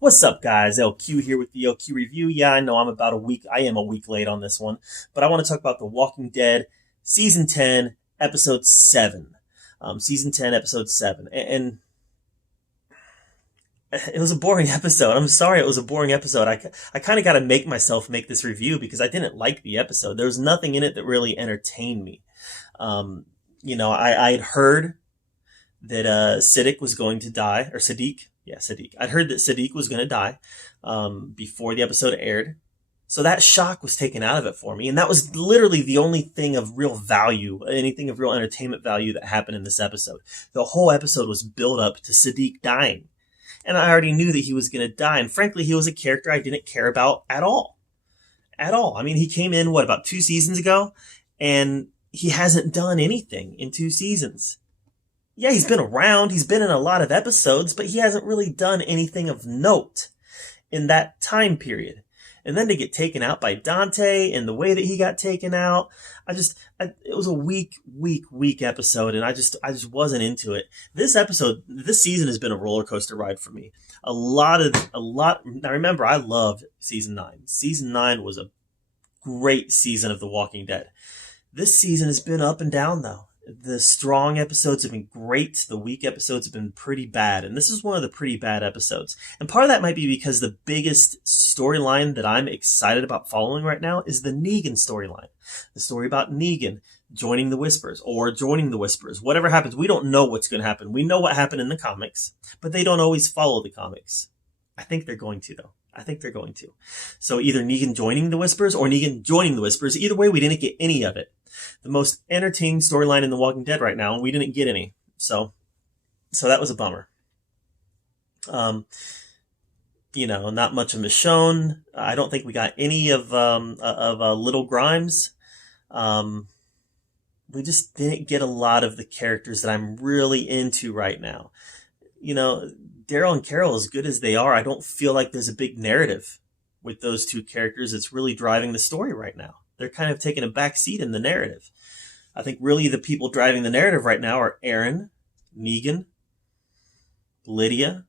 What's up, guys? LQ here with the LQ review. Yeah, I know I am a week late on this one, but I want to talk about The Walking Dead season 10, episode 7. Season 10, episode 7. And it was a boring episode. I'm sorry it was a boring episode. I kind of got to make myself make this review because I didn't like the episode. There was nothing in it that really entertained me. I had heard that Siddiq was going to die, or Sadiq. Yeah, Sadiq. I'd heard that Sadiq was going to die before the episode aired. So that shock was taken out of it for me. And that was literally the only thing of real value, anything of real entertainment value that happened in this episode. The whole episode was built up to Sadiq dying. And I already knew that he was going to die. And frankly, he was a character I didn't care about at all. At all. I mean, he came in, about 2 seasons ago? And he hasn't done anything in 2 seasons. Yeah, he's been around, he's been in a lot of episodes, but he hasn't really done anything of note in that time period. And then to get taken out by Dante and the way that he got taken out, it was a weak episode, and I just wasn't into it. This season has been a roller coaster ride for me. Now remember, I loved season 9. Season 9 was a great season of The Walking Dead. This season has been up and down, though. The strong episodes have been great. The weak episodes have been pretty bad. And this is one of the pretty bad episodes. And part of that might be because the biggest storyline that I'm excited about following right now is the Negan storyline. The story about Negan joining the Whispers, or joining the Whispers. Whatever happens, we don't know what's going to happen. We know what happened in the comics, but they don't always follow the comics. I think they're going to, though. I think they're going to. So either Negan joining the Whispers or Negan joining the Whispers. Either way, we didn't get any of it. The most entertaining storyline in The Walking Dead right now, and we didn't get any. So that was a bummer. Not much of Michonne. I don't think we got any of Little Grimes. We just didn't get a lot of the characters that I'm really into right now. Daryl and Carol, as good as they are, I don't feel like there's a big narrative with those two characters that's really driving the story right now. They're kind of taking a back seat in the narrative. I think really the people driving the narrative right now are Aaron, Negan, Lydia,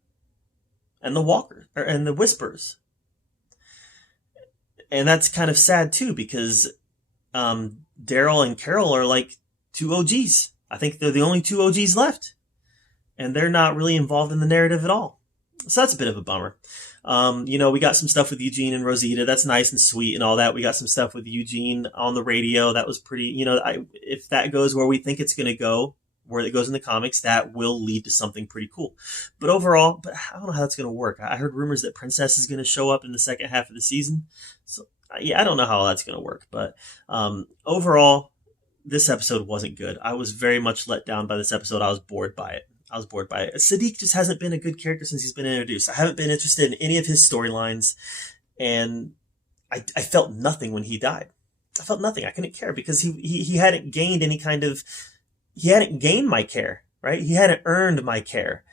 and the Whispers. And that's kind of sad too, because Daryl and Carol are like 2 OGs. I think they're the only 2 OGs left. And they're not really involved in the narrative at all. So that's a bit of a bummer. We got some stuff with Eugene and Rosita. That's nice and sweet and all that. We got some stuff with Eugene on the radio. That was pretty, if that goes where we think it's going to go, where it goes in the comics, that will lead to something pretty cool. But overall, I don't know how that's going to work. I heard rumors that Princess is going to show up in the second half of the season. So, yeah, I don't know how that's going to work. But overall, this episode wasn't good. I was very much let down by this episode. I was bored by it. Sadiq just hasn't been a good character since he's been introduced. I haven't been interested in any of his storylines, and I felt nothing when he died. I felt nothing. I couldn't care because he hadn't gained he hadn't gained my care, right? He hadn't earned my care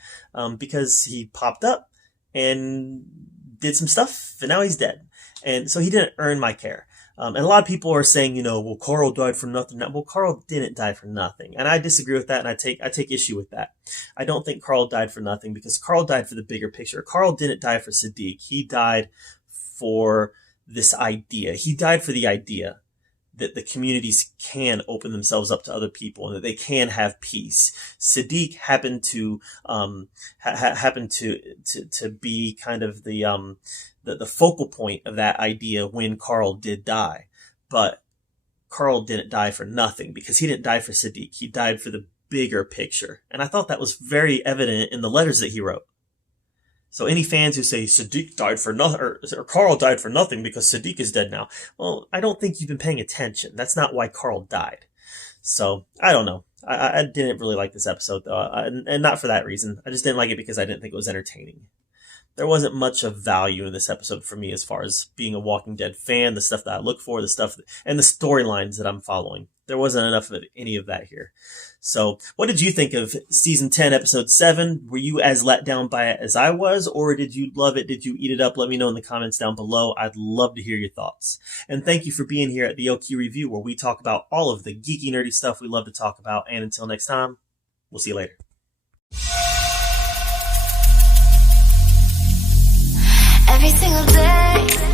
because he popped up and did some stuff, and now he's dead. And so he didn't earn my care. And a lot of people are saying, Carl died for nothing. Well, Carl didn't die for nothing. And I disagree with that, and I take issue with that. I don't think Carl died for nothing because Carl died for the bigger picture. Carl didn't die for Sadiq. He died for this idea. He died for the idea that the communities can open themselves up to other people and that they can have peace. Sadiq happened to be kind of the focal point of that idea when Carl did die. But Carl didn't die for nothing because he didn't die for Sadiq. He died for the bigger picture. And I thought that was very evident in the letters that he wrote. So any fans who say Sadiq died for nothing, or Carl died for nothing because Sadiq is dead now, well, I don't think you've been paying attention. That's not why Carl died. So I don't know. I didn't really like this episode, though, and not for that reason. I just didn't like it because I didn't think it was entertaining. There wasn't much of value in this episode for me as far as being a Walking Dead fan, the stuff that I look for, and the storylines that I'm following. There wasn't enough of any of that here. So what did you think of season 10, episode 7? Were you as let down by it as I was, or did you love it? Did you eat it up? Let me know in the comments down below. I'd love to hear your thoughts. And thank you for being here at the LQ Review, where we talk about all of the geeky, nerdy stuff we love to talk about. And until next time, we'll see you later. every single day.